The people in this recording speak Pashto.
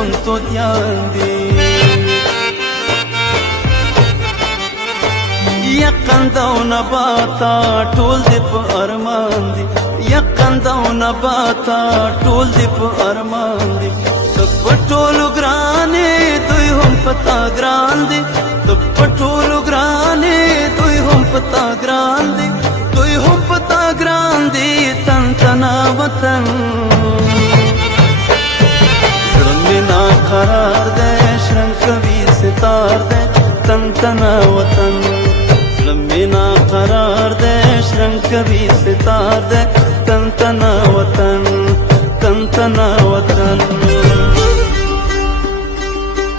کن تو دیان دی یقنده او نباتا ټول دې په ارمان دي یقنده او نباتا ټول دې په ارمان دي ته په ټولو ګرانې دوی هم په تا ګران دي ته په ټولو ګرانې دوی هم په تا ګران دي دوی هم په تا ګران دي تن تنا وطن